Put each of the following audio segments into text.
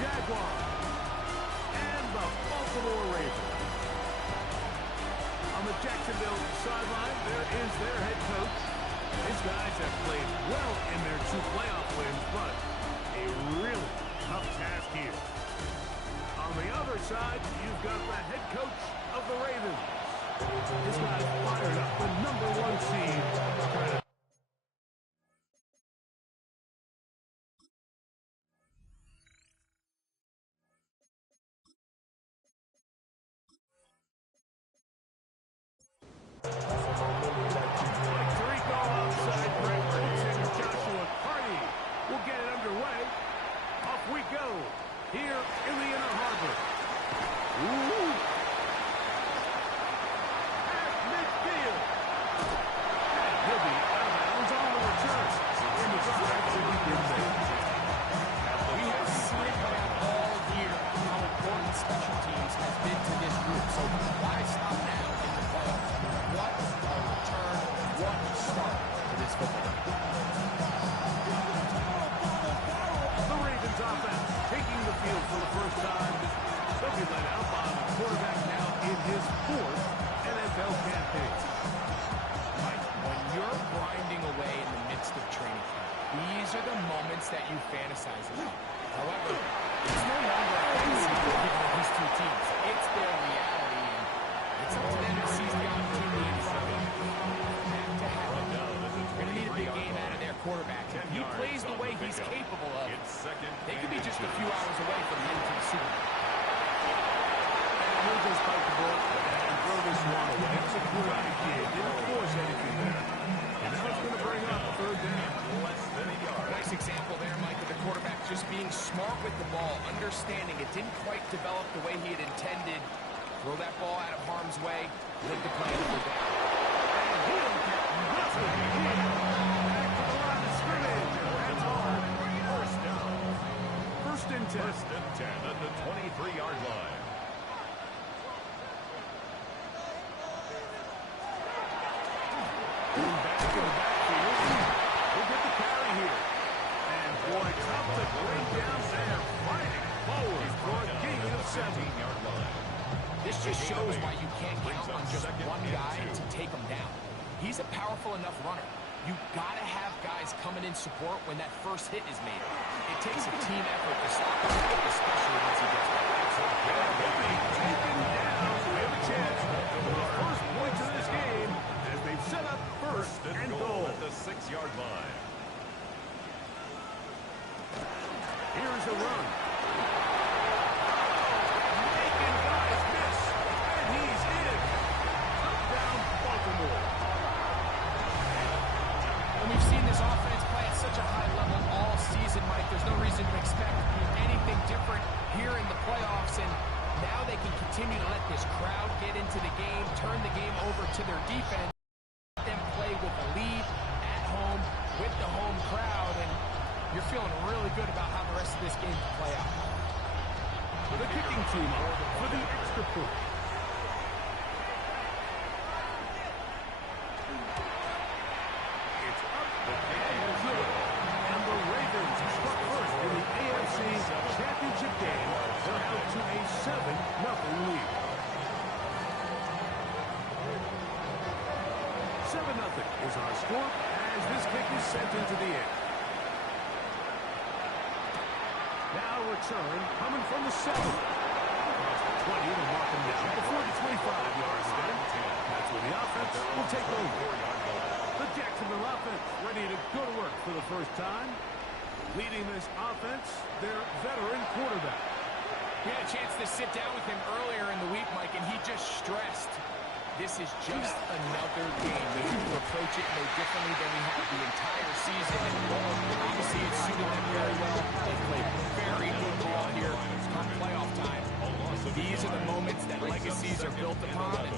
Jaguars and the Baltimore Ravens. On the Jacksonville sideline, there is their head coach. These guys have played well in their 2 playoff wins, but a really tough task here. On the other side, you've got the head coach of the Ravens. This guy's fired up, the #1 seed. We go here in the inner harbor. Ooh. At midfield. And he'll be out of bounds on the return. In the drive, we have seen that all year how important special teams has been to this group. So why stop now in the playoffs? What a return, what a start to this football game. Offense taking the field for the first time. They'll be led out by the quarterback now in his 4th NFL campaign. Mike, when you're grinding away in the midst of training camp, these are the moments that you fantasize about. However, it's no longer a fantasy given these 2 teams. It's their reality, and it's up to them to seize the opportunity in front of them. They're going to need a big game out of their quarterback. If he plays the way he's capable of, they could be just a few hours away from heading to the Super Bowl. And he'll just bite the ball and throw this one away. It's a good kid. Didn't force anything there. And now it's going to bring up 3rd down. Less than a yard. Nice example there, Mike, of the quarterback just being smart with the ball, understanding it didn't quite develop the way he had intended. Throw that ball out of harm's way, live the play for down. And he'll get nothing here. Back to the line of scrimmage. That's hard. First and 10. First and 10 at the 23-yard line. Back in the backfield. We'll get the carry here. And boy, tough to bring down there. Fighting forward for a gain of 17-yard line. This just shows why you can't count on just one guy to take him down. He's a powerful enough runner. You've got to have guys coming in support when that first hit is made. It takes a team effort to stop him, especially once he gets back. He'll be taken down. We have a chance for the first points of this game as they've set up first and goal at the 6-yard line. Here's the run. Making guys miss. And he's in. Touchdown, Baltimore. And we've seen this offense play at such a high level all season, Mike. There's no reason to expect anything different here in the playoffs. And now they can continue to let this crowd get into the game, turn the game over to their defense, let them play with a lead at home with the home crowd. And you're feeling really good about how the rest of this game can play out. For the kicking team for the extra point. It's up and good. And the Ravens struck first in the AFC Championship game. They're out to a 7-0 lead. 7-0 is our score as this kick is sent into the air. Now return coming from the 7. Across the 20 to mark him down before the 25-yard line. That's where the offense will take over. The Jacksonville offense ready to go to work for the first time. Leading this offense, their veteran quarterback. We had a chance to sit down with him earlier in the week, Mike, and he just stressed this is just another game. We need to approach it no differently than we have the entire season. And obviously, it suited them very well. They played very good ball here come playoff time. These are the moments that legacies are built upon, and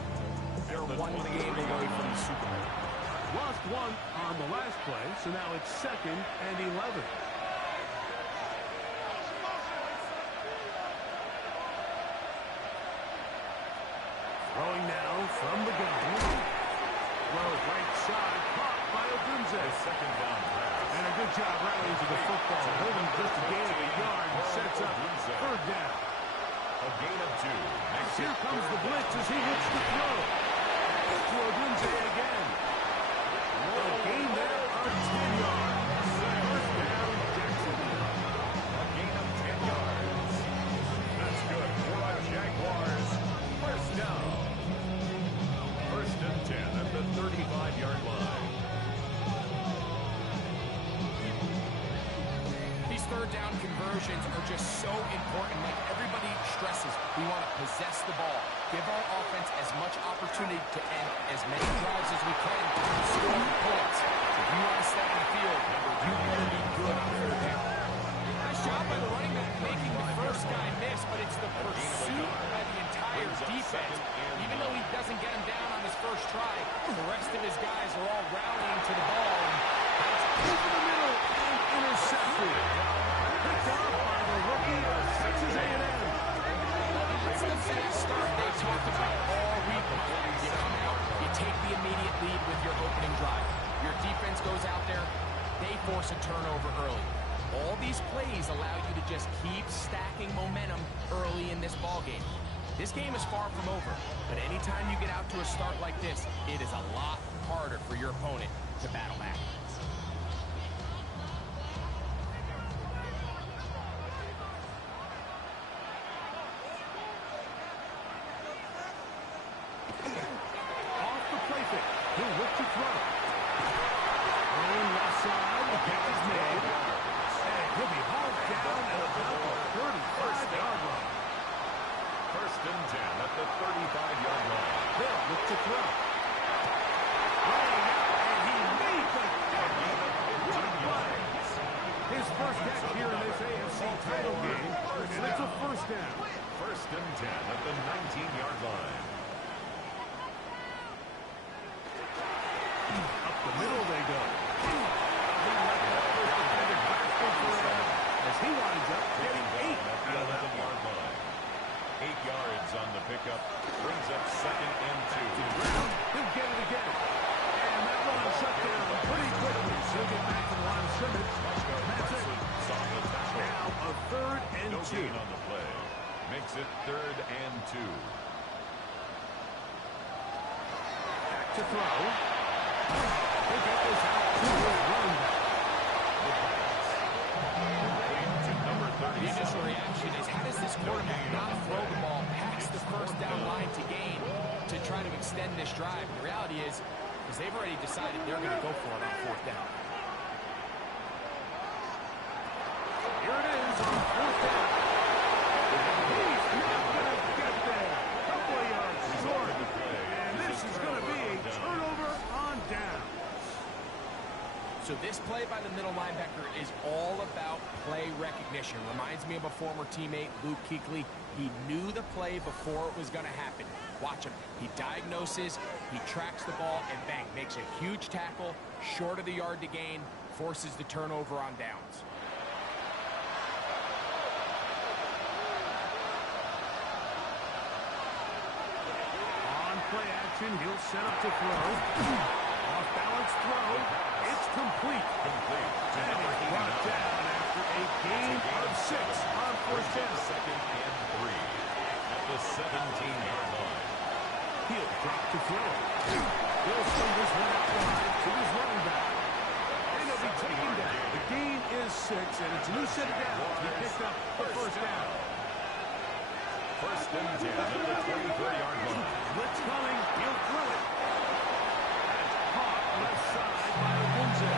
they're one game away from the Super Bowl. Lost one on the last play, so now it's 2nd and 11. Throwing now from the gun. throw right side, caught by Odunze. Second down pass. And a good job rallying to the football, holding just a gain of a yard and sets up third down. A gain of 2. Here comes the blitz as he looks to throw. To Odunze again. A gain there of 10 yards. First down, Jacksonville. A gain of 10 yards. That's good for our Jaguars. First down. First and 10 at the 35-yard line. These third down conversions are just so important. Like everybody stresses, we want to possess the ball. Give our offense as much opportunity to end as many drives as we can to score points. If you want to stay on the field, you want to be good on third down. Nice job by the running back making the first guy miss, but it's the pursuit by the entire defense. Even though he doesn't get him down on his first try, the rest of his guys are all rallying to the ball. And Over the middle and intercepted. Picked off by the rookie of Texas A&M. it's the fast start they talked about all week. You come out, you take the immediate lead with your opening drive. Your defense goes out there, they force a turnover early. All these plays allow you to just keep stacking momentum early in this ball game. This game is far from over, but anytime you get out to a start like this, it is a lot harder for your opponent to battle back. Off the play fake. He'll look to throw. Rolling left side. The catch is made. And he'll be hauled down at about the 35-yard line. First and 10 at the 35-yard line. They'll look to throw. Running out, and he made the catch. What play. His first catch here in this AFC title game, and it's a first down. First and 10 at the 19-yard line. Up the middle they go. As he winds up getting 8 at the 11-yard line. 8 yards on the pickup. Brings up second and 2. He'll get it again. And that one shut down pretty quickly. He'll get back to the line of scrimmage. That's it. Saw the tackle. Now a third and No 2. gain on the play. Makes it third and 2. Back to throw. He'll get this out to his running back. To number The 37. initial reaction is, how does this quarterback not throw the ball past the first down line to gain to try to extend this drive? The reality is they've already decided they're going to go for it on fourth down. Here it is on fourth down. He's not going to get there. Couple of yards short. And this is going to be a turnover on down. So this play by the middle linebacker is all about play recognition. Reminds me of a former teammate, Luke Kuechly. He knew the play before it was going to happen. Watch him. He diagnoses, he tracks the ball, and bang, makes a huge tackle, short of the yard to gain, forces the turnover on downs. On play action, he'll set up to throw. Off balance throw. It's complete. And it's brought down after a gain of 6 on fourth down. Second and 3 at the 17-yard line. He'll drop to throw. He'll send this one out wide to his running back. And he'll be taken down. The gain is 6, and it's a new set of downs. He picked up the first down. First and 10 at the 23-yard line. Blitz coming. He'll throw it. That's caught left side by Odunze.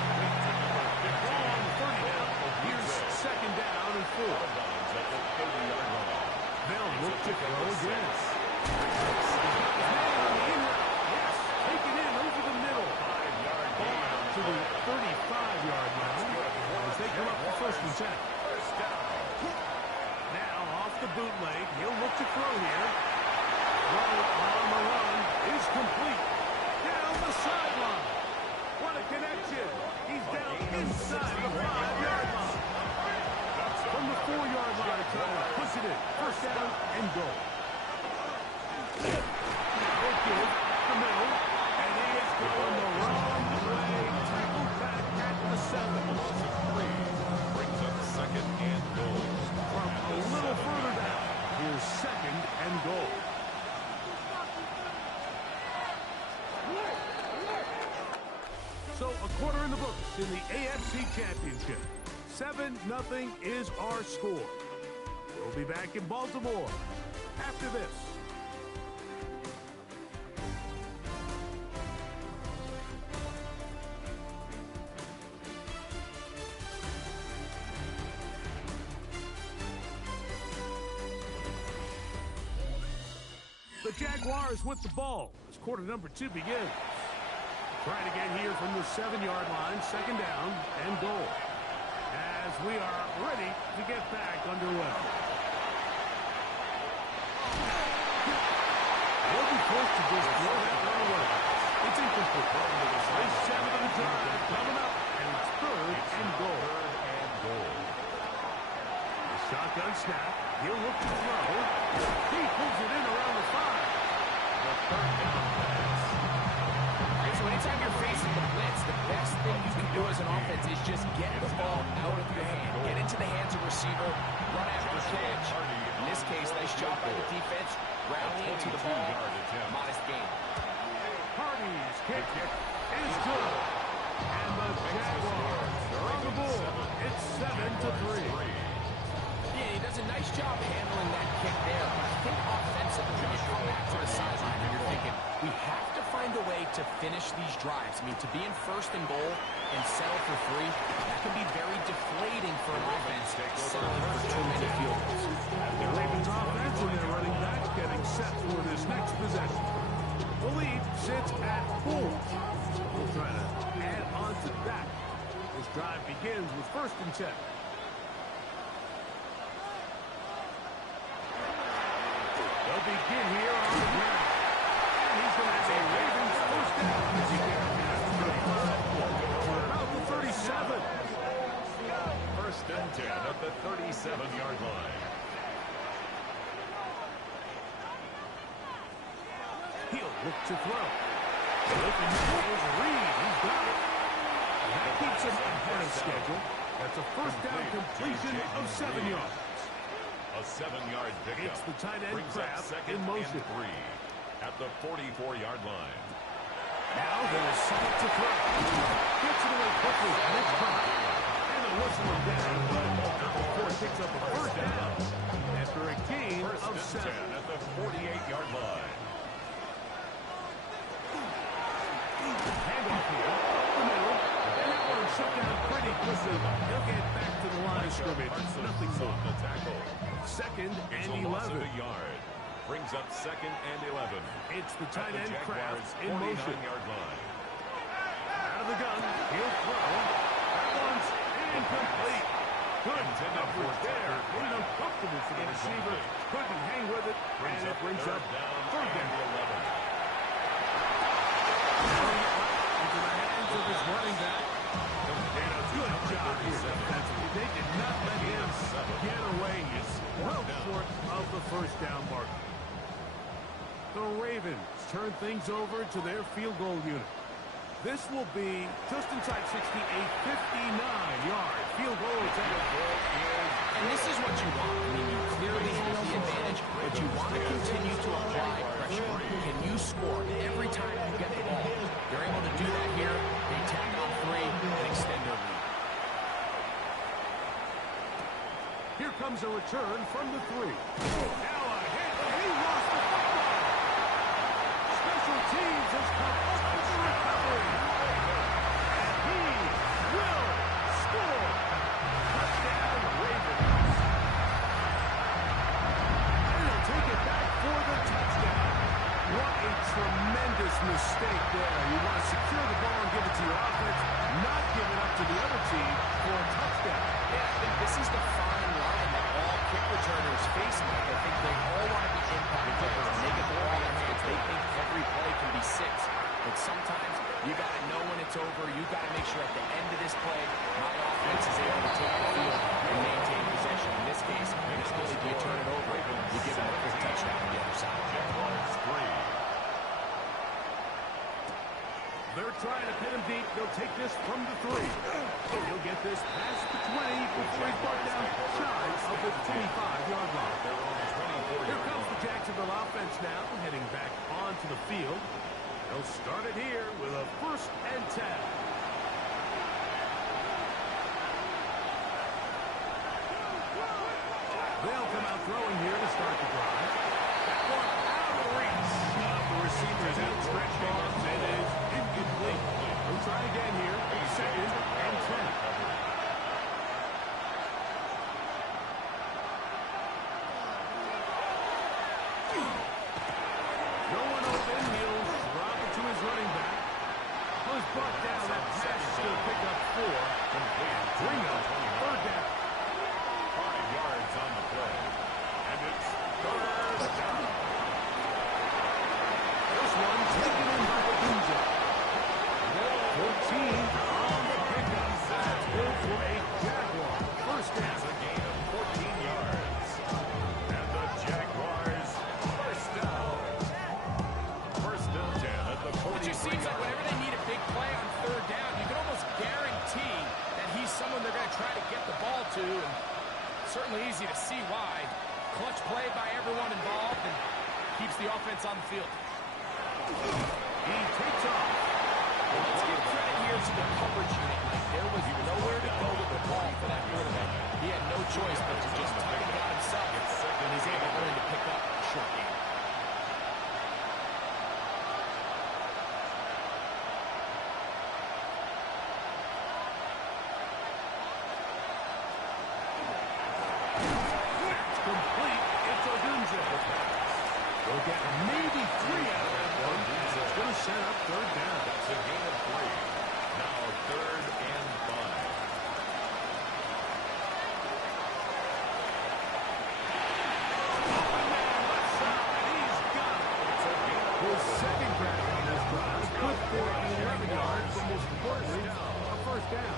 Ball on the 30 now. Here's second down and 4. At the 30-yard line. They'll look to throw again. Yes, taken in over the middle. 5-yard Ball gain. out to the 35-yard line as they come up for first and 10. First down. Now off the bootleg, he'll look to throw here. Throw on the run is complete. Down the sideline. What a connection. He's down inside the 5-yard line. From the 4-yard line, Tyler puts it in. First down and goal. They'll give the middle, and he is going quarter in the books in the AFC Championship. 7-0 is our score. We'll be back in Baltimore after this. The Jaguars with the ball as quarter number 2 begins. Trying to get here from the 7-yard line, second down and goal. As we are ready to get back underway. They'll be forced to just throw that one away. It's incomplete. Race 7 of the drive coming up, and it's third and goal. The shotgun snap. He'll look to throw. He pulls it in around the 5. The third down pass. So anytime you're facing the blitz, the best thing you can do as an offense is just get the ball out of your hand. Get into the hands of receiver, run after the catch. In this case, nice job by the defense, rallying to the ball. Modest gain. Hardy's kick is good. And the Jaguars are on the board. It's 7-3. Yeah, he does a nice job handling that kick there, but I think offensively, you come back to the sideline and you're thinking, we have to find a way to finish these drives. I mean, to be in first and goal and settle for 3, that can be very deflating for an offense, settling for too many field goals. The Ravens offense and their running back getting set for this next possession. The lead sits at 4. We'll try to add on to that. This drive begins with 1st and 10. They'll begin here on the ground. And he's going to have a Ravens first down as he gets about the 37. 1st and 10 at the 37-yard line. He'll look to throw. Looking is Reed. He's got it. That keeps him ahead of schedule. That's a first down completion of 7 yards. A 7-yard pickup. It's the tight end Kraft in motion. 3 at the 44-yard line. Now they'll set it to throw. Gets it away quickly. And it's caught. And a whistle him down. But before it picks up a first down after a gain of 7 at the 48-yard line. Handoff here. Up the middle. And that one shut down pretty quickly. He'll get back to the line of scrimmage. Nothing more. The tackle. 2nd It's and a loss of 11. a yard. Brings up 2nd and 11. It's the tight end Kraft in 49 motion. yard line. Out of the gun. He'll throw. That one's incomplete. Good coverage there. Made uncomfortable for the receiver. Couldn't hang with it. And it brings up third down. 11. Into the hands of his running back. And a good job here defensively. They did not let him get away. He's well short of the first down mark. The Ravens turn things over to their field goal unit. This will be just inside 60, a 59-yard field goal attempt. And this is what you want. I mean, you clearly have the advantage, but you want to continue to apply pressure. Can you score every time you get the ball? They're able to do that here. They tack on 3 and extend their lead. Here comes a return from the 3. Now a hit. He lost the football. Special teams has come up with the recovery. And he will score. Touchdown, Ravens. And they'll take it back for the touchdown. What a tremendous mistake there. You want to secure the ball and give it to your offense, not give it up to the other team for a touchdown. Yeah, I think this is the fine line that all kick returners face, Mike. I think they all want to be impact players. When they get the ball in their hands, they think every play can be 6. But sometimes you got to know when it's over. You got to make sure at the end of this play, my offense is able to take the field and maintain possession. In this case, it's only do you turn it over, you give them a quick touchdown on the other side. Jaguars 3. They're trying to pin him deep. They'll take this from the 3. So he'll get this past the 20 before he's brought down shy of the 25-yard line. Here comes the Jacksonville offense now, heading back onto the field. They'll start it here with a 1st and 10. They'll come out throwing here to start the drive. That one out of reach. The receiver's outstretched arms. It is incomplete. We'll try again here. 2nd and 10. No one open. He'll drop it to his running back. Was brought down. That pass is going to pick up 4. And bring up 3rd down. 5 yards on the play. And it's 3rd down. This one taken in by the Maddengm. 14 on the pickup. That's good for a Jaguar. 1st down. It's a gain of 14 yards. And the Jaguars, 1st down. 1st and 10 at the 43. It just seems like whenever they need a big play on 3rd down, you can almost guarantee that he's someone they're going to try to get the ball to. And certainly easy to see why. Clutch play by everyone involved and keeps the offense on the field. He takes off. Well, let's give credit here to the coverage unit. There was nowhere to go with the ball for that quarterback. He had no choice but to just tuck it out himself, and he's able to pick up a short game. That's complete. It's a Maddengm. They'll get maybe 3 out of that one. It's going to set up 3rd down. It's a gain of 3. Now 3rd and 5. He's got it. It's a gain of 4. His 2nd grab on this drive. Good for 11 yards, but most importantly, a 1st down.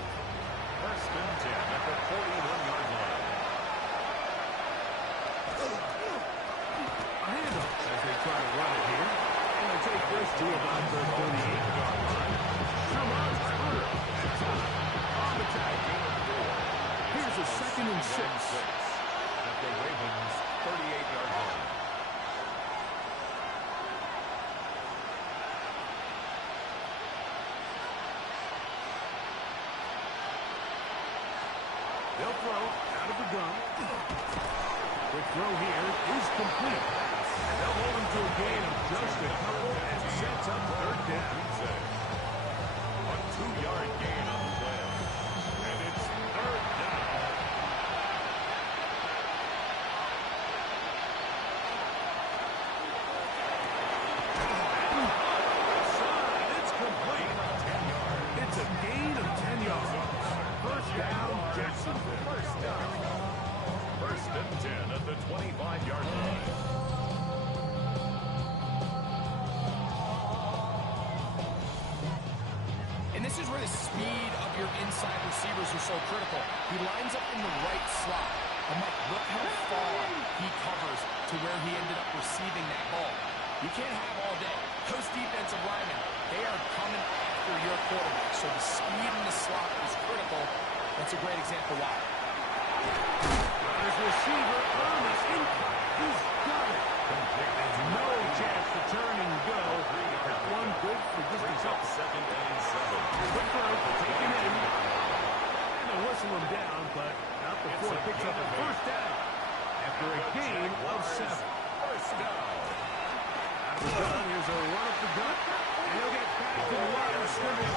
1st and 10 at the 41-yard line. A handoff as they try to run it here. And they take this to about their 38-yard line. Sherman's Hunter at top. On the tag. Here's a 2nd and 6. At the Ravens' 38-yard line. They'll throw out of the gun. The throw here is complete. And they'll hold him to a gain of just a couple and sets up 3rd down. A 2-yard gain on the play. And it's 3rd down. It's complete. 10 yards. It's a gain of 10 yards. 1st down, Jacksonville. 1st down. 1st and 10 at the 25-yard line. And this is where the speed of your inside receivers are so critical. He lines up in the right slot. And look how far he covers to where he ended up receiving that ball. You can't have all day. Those defensive linemen, they are coming after your quarterback. So the speed in the slot is critical. That's a great example why. His receiver on the inside. He's got it. There's no chance to turn and go. That one good for just a couple. 2nd and 7. Quick throw, taken in. And they'll whistle him down, but not before it picks up a 1st down. After a gain of 7. 1st down. Out of the gun, here's a run up the gut. And he'll get back to the line of scrimmage.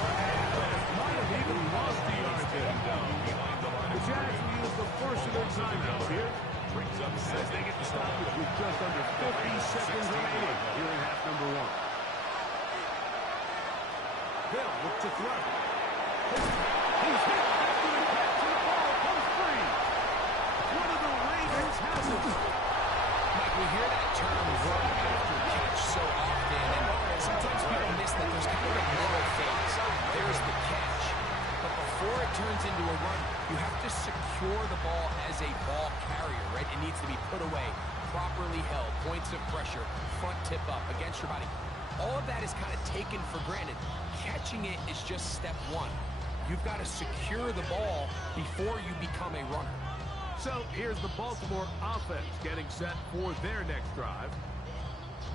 Might have even lost the yard there. Behind the line The of Jags will use the first of their timeouts here. brings up As they get the stoppage with just under 50 seconds remaining here in half number 1. Hill look to throw. He's hit after the catch, and the ball comes free. One of the Ravens has it. Mike, we hear that term run after catch so often, and sometimes people miss that there's kind of a middle phase. There's the catch, but before it turns into a run, you have to secure the ball as a ball carrier, right? It needs to be put away, properly held, points of pressure, front tip up against your body. All of that is kind of taken for granted. Catching it is just step one. You've got to secure the ball before you become a runner. So here's the Baltimore offense getting set for their next drive.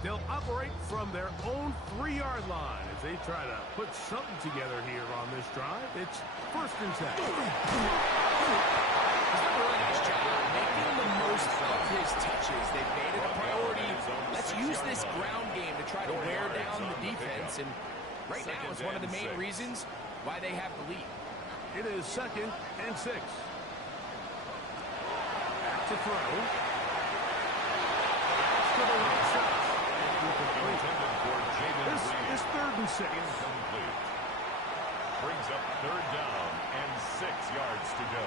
They'll operate from their own 3-yard line as they try to put something together here on this drive. It's 1st and 10. He's done a really nice job making the most most of his touches. They've made it a priority. Let's use this ground game to try to wear down the defense. And right now, it's one of the main reasons why they have the lead. It is 2nd and 6. Back to throw. To the right side. This is 3rd and 6. Incomplete. Brings up 3rd down and 6 yards to go.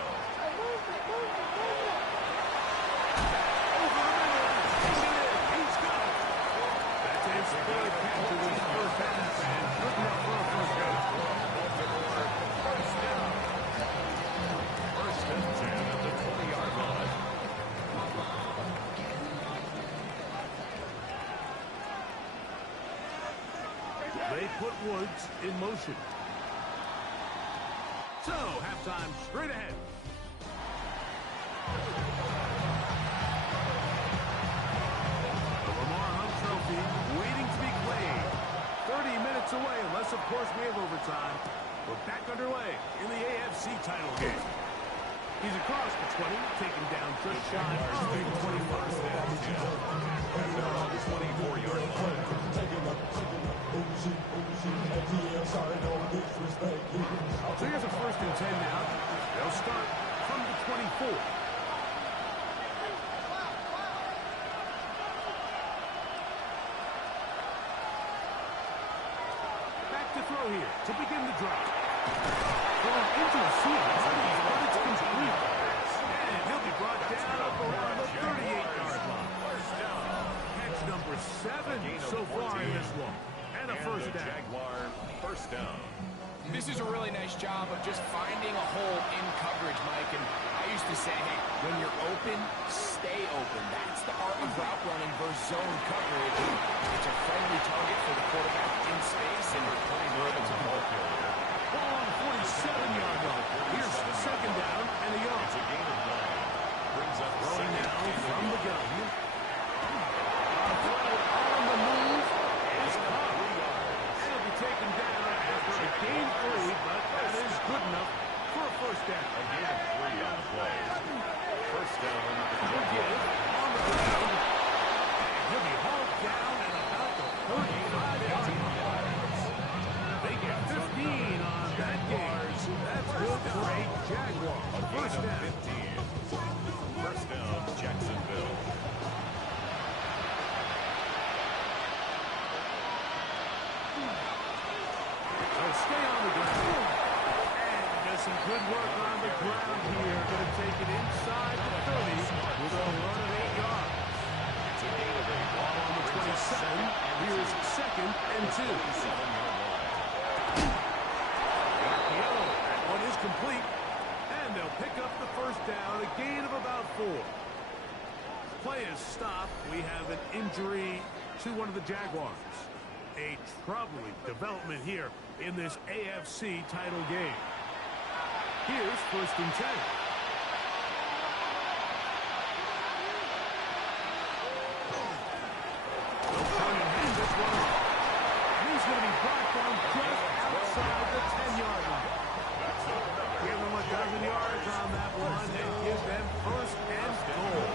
He's got it. That's his 3rd catch of his first half, and good enough for a first down. First down. 1st and 10 at the 20-yard line. They put Woods in motion. So, halftime straight ahead. The Lamar Hunt Trophy waiting to be claimed. 30 minutes away, unless, of course, we have overtime. We're back underway in the AFC title game. He's across the 20, taken down just shy of the 21st. And they're on the 24-yard line. So here's a 1st and 10 now. They'll start from the 24. Back to throw here to begin the drive. Going into a series, but it's complete. And he'll be brought down up around the 38-yard line. Catch number 7 so far in this one. And a first down. Jaguar first down. This is a really nice job of just finding a hole in coverage, Mike. And I used to say, hey, when you're open, stay open. That's the art of route running versus zone coverage. It's a friendly target for the quarterback in space, and you're putting room into ball carrier. Ball on the 47-yard line. Here's 2nd down and a yard. It's a gain of 9. Brings up Throwing second now and from the 8. gun. On the move is caught. It'll be taken down after a gain 3, but that is good enough for a first down. A gain of 3 on the play. First down. Good give on the ground. He'll be hauled down at about the 35-yard line. They get 15 on that gain. That's good for a Jaguar. First down. 15. First down, Jacksonville. They'll stay on the ground. And does some good work on the ground here. Going to take it inside the 30 with a run of 8 yards. It's a gain of 8. Ball on the 27. Here's 2nd and 2. 7-yard line. Yellow. That one is complete. And they'll pick up the first down. A gain of about 4. Play is stopped. We have an injury to one of the Jaguars. A troubling development here in this AFC title game. Here's 1st and 10. They'll turn and hand this one off. And he's going to be brought down just outside the 10-yard line. Give them a dozen yards on that one and give them 1st and goal.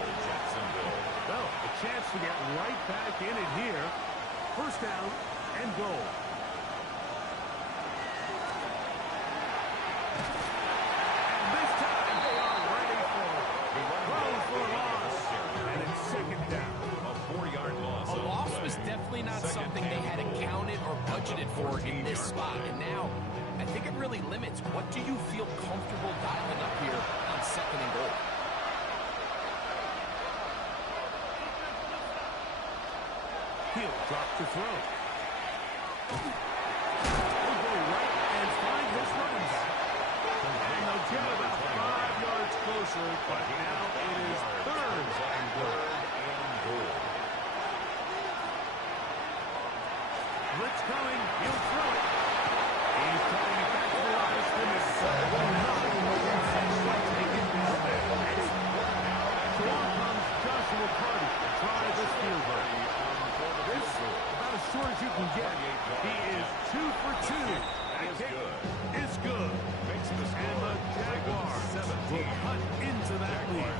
Well, a chance to get right back in it here. First down and goal. And this time they are ready for it. Throw for a loss. And it's 2nd down. A 4-yard loss. A loss was definitely not something they had accounted or budgeted for in this spot. And now, I think it really limits what do you feel comfortable dialing up here on 2nd and goal. He'll drop to throw. They'll go right and find his running back. And they'll get about 5 yards closer, but now it is 3rd and goal. Blitz coming. He'll throw it. He's trying to back to the line of scrimmage. So on comes Joshua Carter to try this field goal. This about as short as you can get. He is 2 for 2. That kick is good. And the Jaguars will cut into that lead.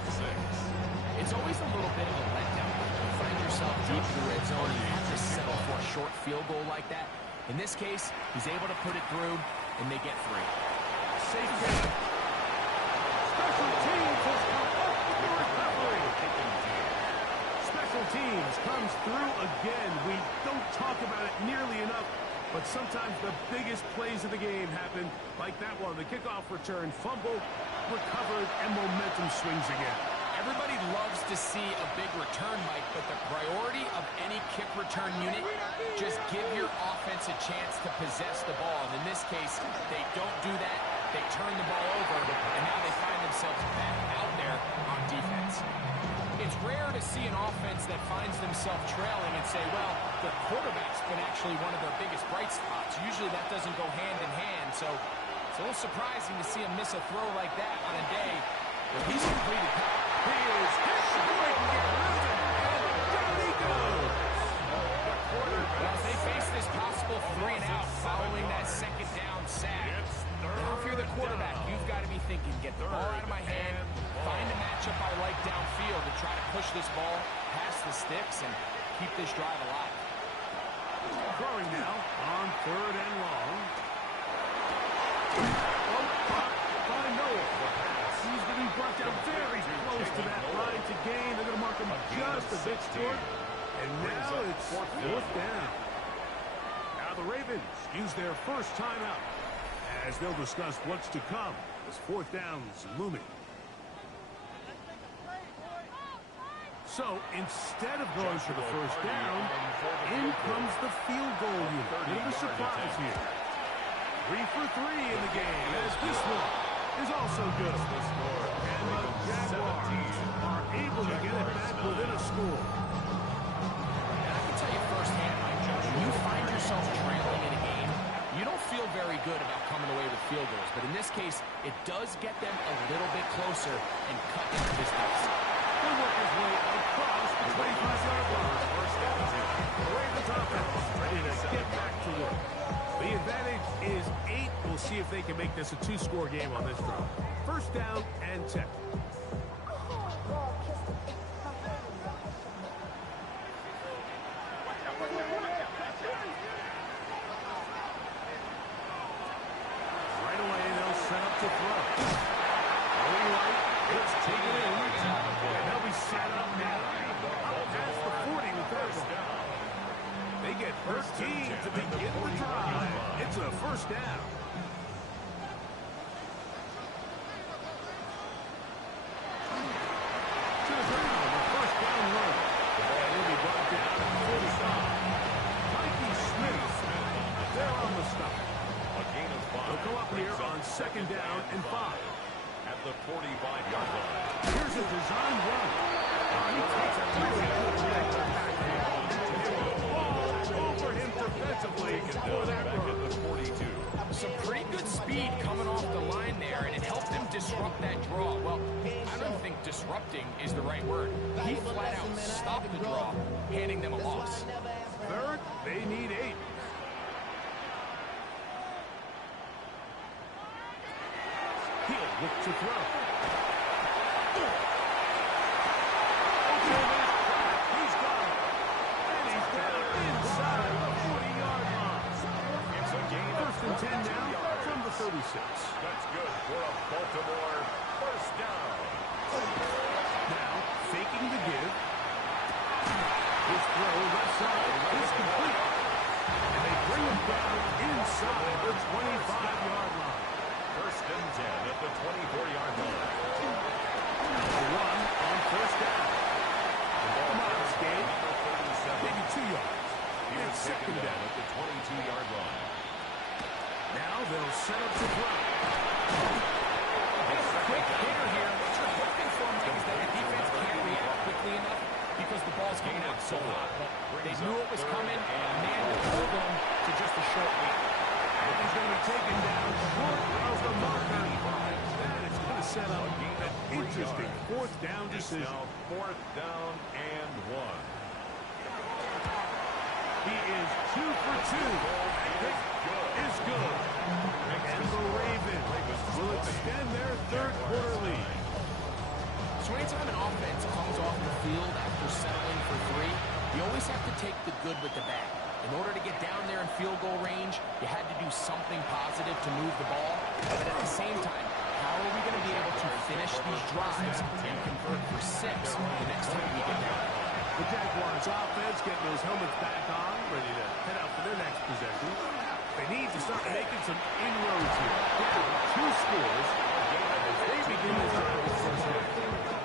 It's always a little bit of a letdown. You find yourself deep in the red zone and you have to settle for a short field goal like that. In this case, he's able to put it through, and they get 3. Safe game. Special teams has come up with the recovery. Special teams comes through again. We don't talk about it nearly enough, but sometimes the biggest plays of the game happen like that one. The kickoff return, fumble, recovered, and momentum swings again. Everybody loves to see a big return, Mike, but the priority of any kick return unit, just give your offense a chance to possess the ball. And in this case, they don't do that. They turn the ball over, and now they find themselves back out there on defense. It's rare to see an offense that finds themselves trailing and say, well, the quarterback's been actually one of their biggest bright spots. Usually that doesn't go hand in hand, so it's a little surprising to see him miss a throw like that on a day where he's completed. He is hit the point, and down he goes. Well, as they face this possible 3 and out following that second down sack. Now, if you're the quarterback, you've got to be thinking, get the ball out of my hand, find a matchup I like downfield to try to push this ball past the sticks and keep this drive alive. Throwing now on 3rd and long. By Noah. He's going to be brought down very close to that line to gain. They're going to mark him just a bit short. And now it's 4th down. Now the Ravens use their first timeout as they'll discuss what's to come as 4th down's looming. So instead of going for the first down, in comes the field goal unit. Bit of a surprise here. 3 for 3 in the game as this one is also good. And the Jaguars are able to get it back within a score. And I can tell you firsthand, Mike, when you find yourself trailing in a game, you don't feel very good about coming away with field goals. But in this case, it does get them a little bit closer and cut into this deficit. He'll work his way across the 25-yard line. The Ravens offense ready to get back to work. The advantage is 8. We'll see if they can make this a 2-score game on this drive. First down and 10. Right away, they'll set up to throw. Going right, it's taken in. And they'll be set up now. Up past the 40 with that one. They get 13 to begin the drive. It's a first down. To the ground, the first down run. And he'll be brought down at 45. Mikey Smith, they're on the stop. They'll go up here on 2nd down and 5. At the 45-yard line. Here's a design run. He takes a really good chance to pack him. All over him defensively for that run. At the 42. Some pretty good speed coming off the line there, and it helped them disrupt that draw. Well, I don't think disrupting is the right word. He flat out stopped the draw, handing them a loss. 3rd, they need 8. He'll look to throw. He's got it. And he's down inside the 40-yard line. It's a gain of 1st and 10 now from the 36. That's good for a Baltimore first down. Now, faking the give. His throw left side is complete. And they bring him down inside the 25-yard line. 1st and 10 at the 24-yard line. The run on 1st down. The ball miles gain. Maybe 2 yards. It's 2nd down at the 22-yard line. Now they'll set up to throw. Quick hitter here. What you're hoping for, Mike, is that the defense can't react quickly enough because the ball's getting out so hot. But they knew it was coming, and man will hold them to just a short week. And he's going to be taken down short of the marker. That is going to set up an interesting 4th down decision. Now 4th down and 1. He is 2 for 2. That kick is good. And the Ravens will extend their 3rd quarter lead. So anytime an offense comes off the field after settling for three, you always have to take the good with the bad. In order to get down there in field goal range, you had to do something positive to move the ball. But at the same time, how are we going to be able to finish these drives and convert for 6 the next time we get down? The Jaguars offense getting those helmets back on, ready to head out for their next possession. They need to start making some inroads here. Down 2 scores as they begin this drive with first down.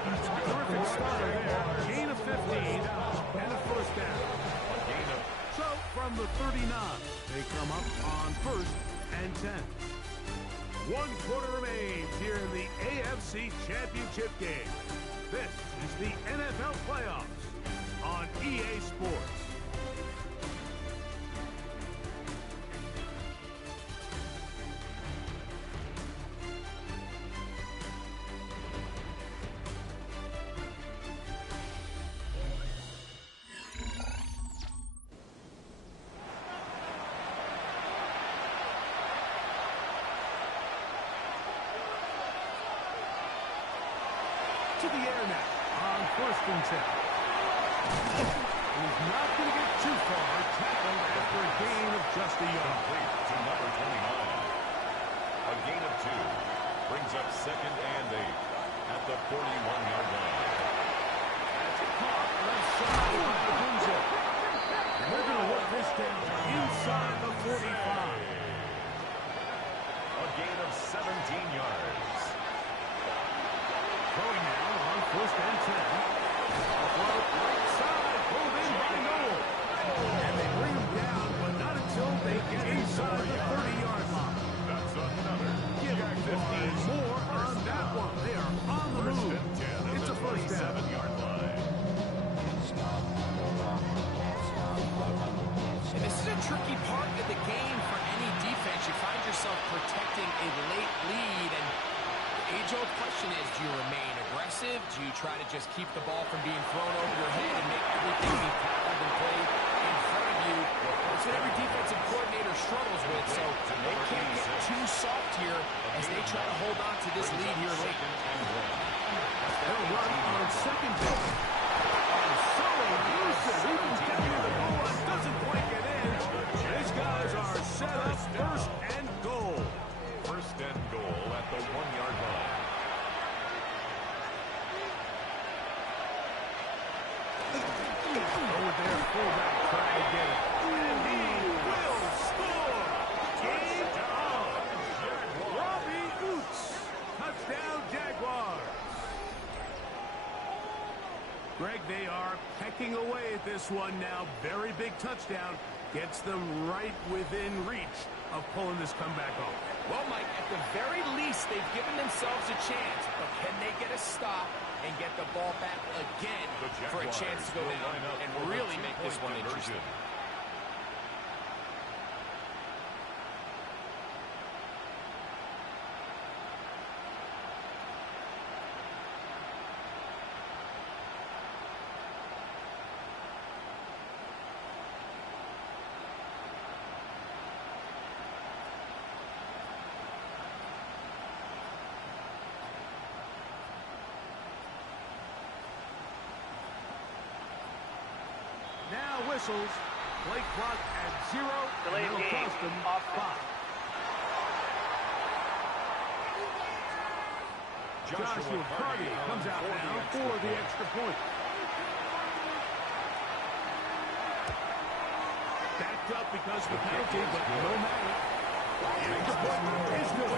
Terrific start there. Gain of 15 and a first down. So from the 39, they come up on 1st and 10. 1 quarter remains here in the AFC Championship game. This is the NFL Playoffs on EA Sports. To the air now on 1st and 10. He's not going to get too far. Tackled after a gain of just a yard. Complete to number 29. A gain of 2 brings up 2nd and 8 at the 41-yard line. That's a caught left side by Maddengm. And they're going to work this down inside the 45. A gain of 17 yards. Throwing now on 1st and 10. Throw right side, pulled in by Noel. And they bring him down, but not until they get inside the 30-yard line. That's another. Give them 15 more on that one. They are on the move. It's a first down. 27-yard line. And this is a tricky part of the game for any defense. You find yourself protecting a late lead, and the age-old question is, do you remain aggressive? Do you try to just keep the ball from being thrown over your head and make everything be tackled and played in front of you? That's what every defensive coordinator struggles with, so they can't get too soft here as they try to hold on to this lead here late. They'll run on 2nd down. And so elusive, even getting to the goal line doesn't quite get in. These guys are set up 1st and goal. 1st and goal at the 1-yard line. Over there, fullback trying to get it. And he will score. Game on. Robbie Oots. Touchdown, Jaguars. Greg, they are pecking away at this one now. Very big touchdown. Gets them right within reach of pulling this comeback off. Well, Mike, at the very least, they've given themselves a chance, but can they get a stop and get the ball back again for a chance to go down and really make this one interesting? Now whistles. Play clock at 0. Delayed It'll game. cost them Offense. 5. Joshua Carty comes out now for the extra point. Backed up because of the penalty, but no matter. The extra point is good.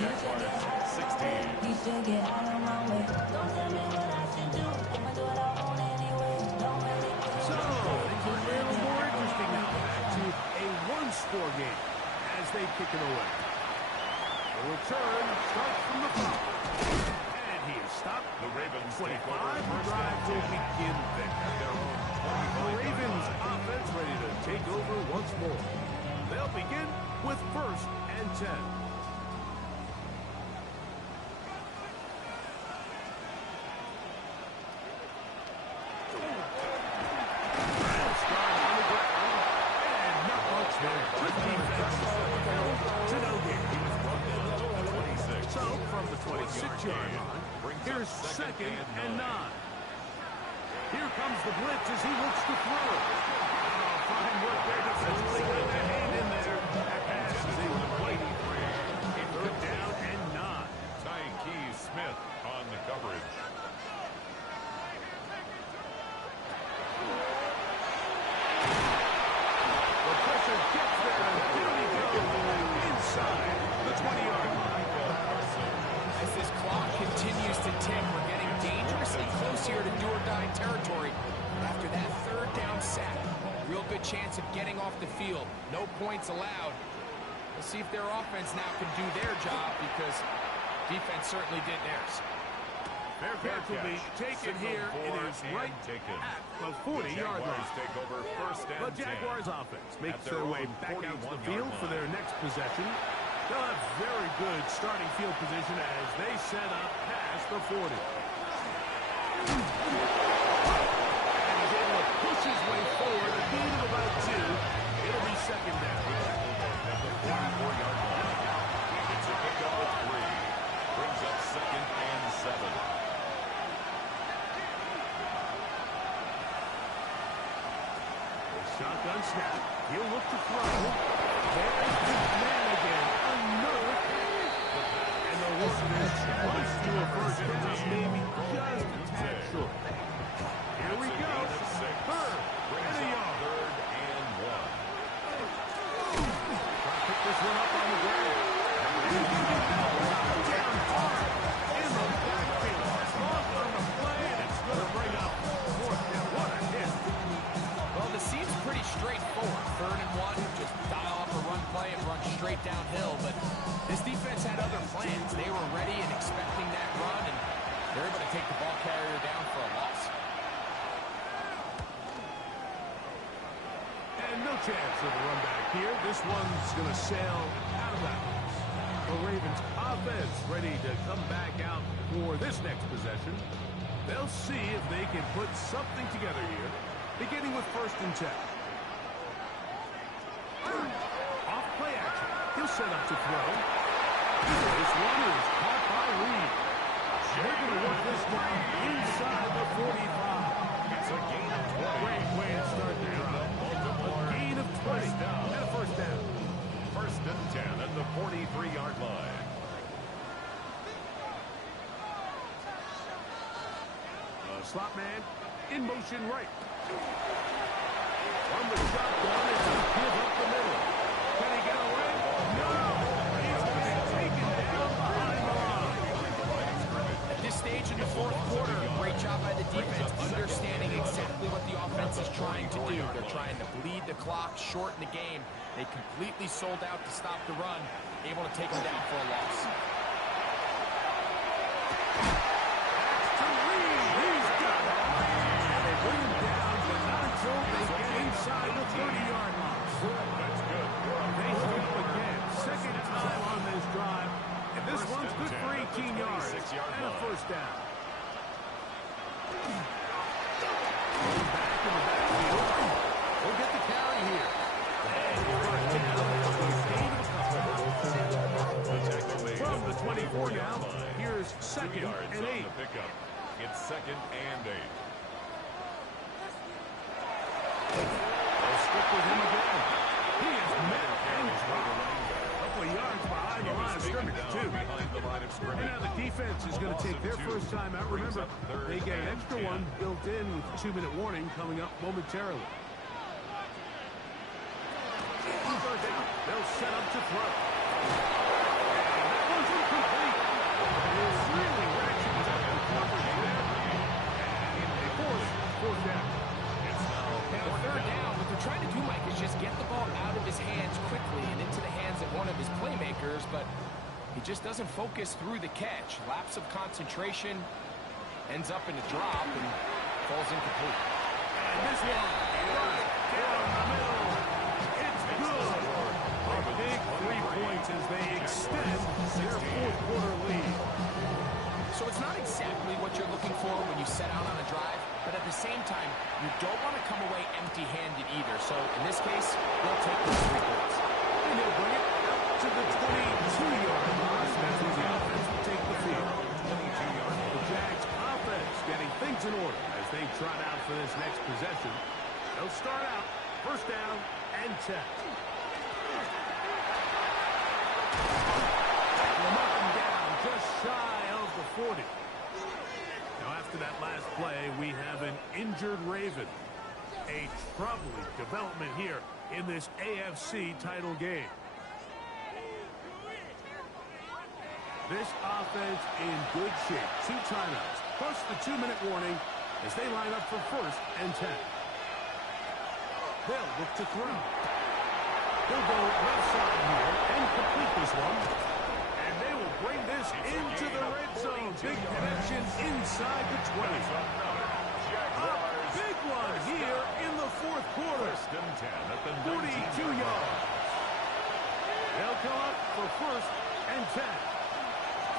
Jaguars 16. You should get out of my way. Don't tell me what I should do. I'ma do what I want anyway. Don't really care. So, things are a little more interesting now. Back to a one-score game as they kick it away. The return starts from the 5. And he is stopped. The Ravens 25. take over The first drive and will 10 begin there. at their own The 25-yard Ravens line. offense ready to take over once more. They'll begin with 1st and 10. So, from the 26-yard line, here's second and 9. Here comes the blitz as he looks to throw. Oh, fine work there defensively. Got their hand in there. That pass is able to play. Third down and 9. Tyke Smith on the coverage. The pressure gets there, and here we go. Inside the 20-yard line. As this clock continues to tick, we're getting dangerously close here to do-or-die territory. After that third down sack, real good chance of getting off the field. No points allowed. We'll see if their offense now can do their job, because defense certainly did theirs. Fair catch will be taken here. It is right at the 40-yard line. Take over first and The Jaguars 10. offense makes their way back out to the field for their next possession. They'll have very good starting field position as they set up past the 40. And he's able to push his way forward, a gain of about 2. It'll be second down. At the 44-yard line. It's a pickup of 3. Brings up second and 7. Shotgun snap. He'll look to throw. There's Maddengm. Another. And the Listeners close to a first down, maybe just a tad short. Here we go. Third and a yard. Third and 1. Try to pick this one up on the ground. Down hard in the backfield. Off on the play, and it's going to bring up fourth down. What a hit. Well, this seems pretty straightforward. Third and 1, just dial up a run play and run straight downhill. But this defense had other plans. They were ready and expecting that run, and they're able to take the ball carrier down for a loss. And no chance of a run back here. This one's going to sail out of bounds. The Ravens offense ready to come back out for this next possession. They'll see if they can put something together here, beginning with first and 10. Off play action. He'll set up to throw. This one is caught by Reed. They're going to work this one inside the 45. It's a gain of 20. Great way to start the drive. A gain of 20 and a first down. First and 10 at the 43-yard line. Slot man in motion right. From the shotgun, it's a give up the middle. Can he get away? No! He's going to be taken down behind the line. At this stage in the fourth quarter, great job by the defense, understanding exactly what the offense is trying to do. They're trying to bleed the clock, shorten the game. They completely sold out to stop the run, able to take them down for a loss. Inside the 30-yard line. That's good. They stop again. Second time on this drive. And this one's good for 18 yards and a first down. Back in the backfield. We'll get the carry here. From the 24 now, here's second and 8. It's second and 8. They'll stick with him again. He is met and dropped. A couple of yards behind the line of scrimmage, too. And now the defense is going to take their first time out. Remember, they get an extra one built in with 2-minute warning coming up momentarily. Third down. They'll set up to throw. And that one's incomplete. It's really ratcheted up the coverage there. And they force fourth down. Now, third down, what they're trying to do, Mike, is just get the ball out of his hands quickly and into the hands of one of his playmakers, but he just doesn't focus through the catch. Lapse of concentration, ends up in a drop, and falls incomplete. And this one, right down the middle. It's good. A big 3 points as they extend their fourth quarter lead. So it's not exactly what you're looking for when you set out on a drive, but at the same time, you don't want to come away empty-handed either. So in this case, they'll take those 3 points. And they'll bring it up to the 22-yard line. That's where the offense will take the field. 22-yard line. The Jags offense getting things in order as they trot out for this next possession. They'll start out first down and 10. Lamar down just shy of the 40. Now after that last play, we have an injured Raven. A troubling development here in this AFC title game. This offense in good shape. 2 timeouts, plus the 2-minute warning as they line up for first and 10. They'll look to throw. They'll go left side here and complete this one. And they will bring this into the red zone. Big connection inside the 20. A big one here in the fourth quarter. First and 10 at the 42 yards. They'll come up for first and 10.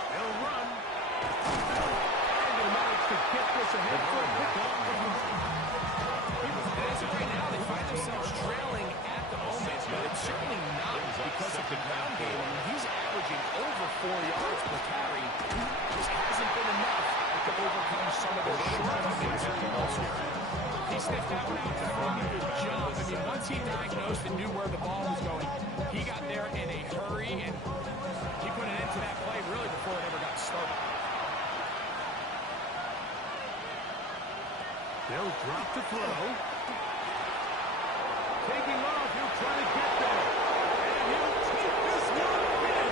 They'll run. And they'll manage to get this ahead for a pickup. As of right now, they find themselves trailing at the moment, but it's certainly not because of the ground game. I mean, he's averaging over 4 yards per carry. Just hasn't been enough to overcome some of those shortcomings elsewhere. He sniffed that one out from the jump. I mean, once he diagnosed and knew where the ball was going, he got there in a hurry, and he put an end to that play really before it ever got started. They'll drop to throw. Taking off, he'll try to get there. And he'll take this one in.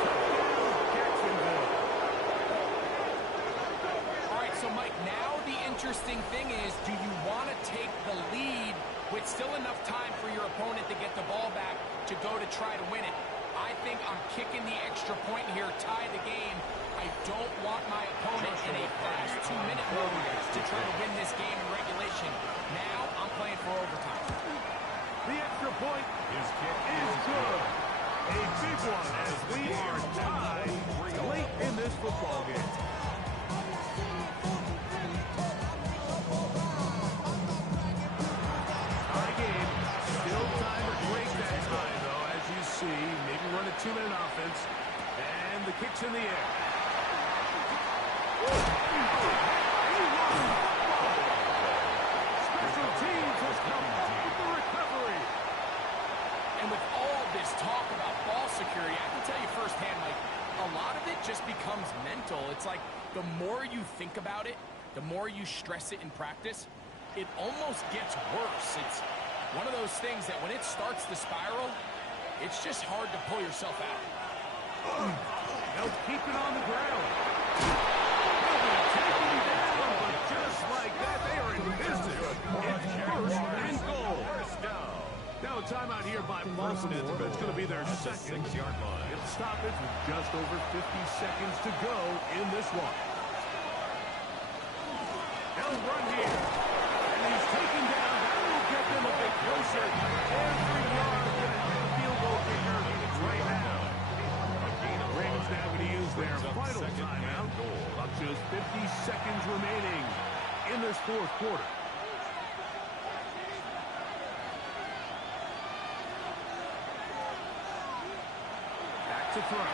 Touchdown, Jacksonville. All right, so Mike, now the interesting thing is, do you want to take the lead with still enough time for your opponent to get the ball back to go to try to win it? I think I'm kicking the extra point here, tie the game. I don't want my opponent in a fast 2-minute mode to try to win this game in regulation. Now I'm playing for overtime. The extra point is good. A big one as we are tied late in this football game. Tie game. Still time to break that tie, though, as you see. Maybe run a 2-minute offense. And the kick's in the air. Special teams has come up with the recovery. And with all this talk about ball security, I can tell you firsthand, Mike, a lot of it just becomes mental. It's like the more you think about it, the more you stress it in practice, it almost gets worse. It's one of those things that when it starts to spiral, it's just hard to pull yourself out. They'll keep it on the ground. They'll be taken down, but just like that, they are in business. It's first and goal. Now a timeout here by Baltimore. It's going to be their second. 6-yard line. It's stoppage with just over 50 seconds to go in this one. They'll run here. And he's taken down. That will get them a bit closer. Every yard going to hit the field goal kicker right now. Ravens now going to use their final timeout. Up just 50 seconds remaining in this fourth quarter. Back to throw.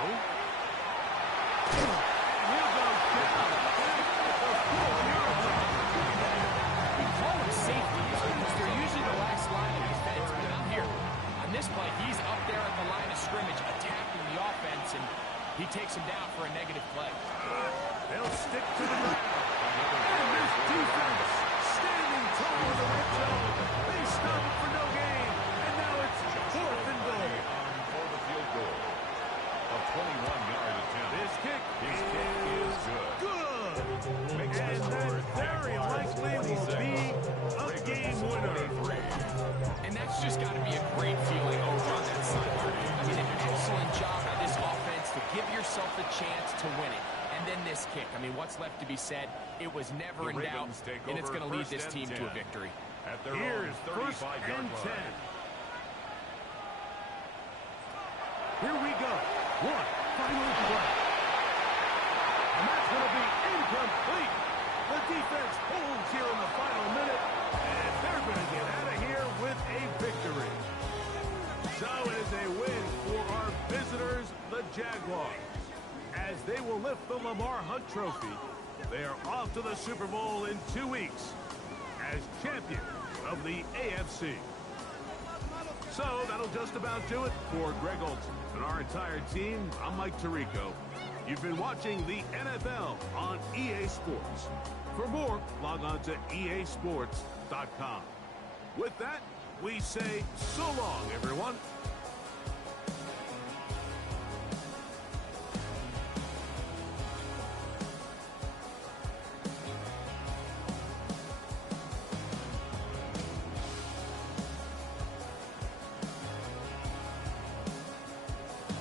He'll go down. We call them safeties because they're usually the last line of defense, but not here. On this play, he's up there at the line of scrimmage attacking the offense, and he takes him down for a negative play. They'll stick to the ground. And this defense standing tall in the red zone. They stop it for no gain. And now it's fourth and goal. For the field goal. A 21-yard attempt. This kick His kick is good. Makes the And score that very likely will be a game winner. And that's just got to be a great feeling over on that sideline. I mean, an excellent job by this offense to give yourself a chance to win it. And then this kick. I mean, what's left to be said? It was never in doubt, and it's going to lead this team to a victory. At their Here's own first 35-yard and 10. line. Here we go. One final play. And that's going to be incomplete. The defense holds here in the final minute, and they're going to get out of here with a victory. So it is a win for our visitors, the Jaguars, as they will lift the Lamar Hunt Trophy They are off to the Super Bowl in 2 weeks as champions of the AFC. So that'll just about do it for Greg Olson and our entire team. I'm Mike Tirico. You've been watching the NFL on EA Sports. For more, log on to easports.com. With that, we say so long, everyone.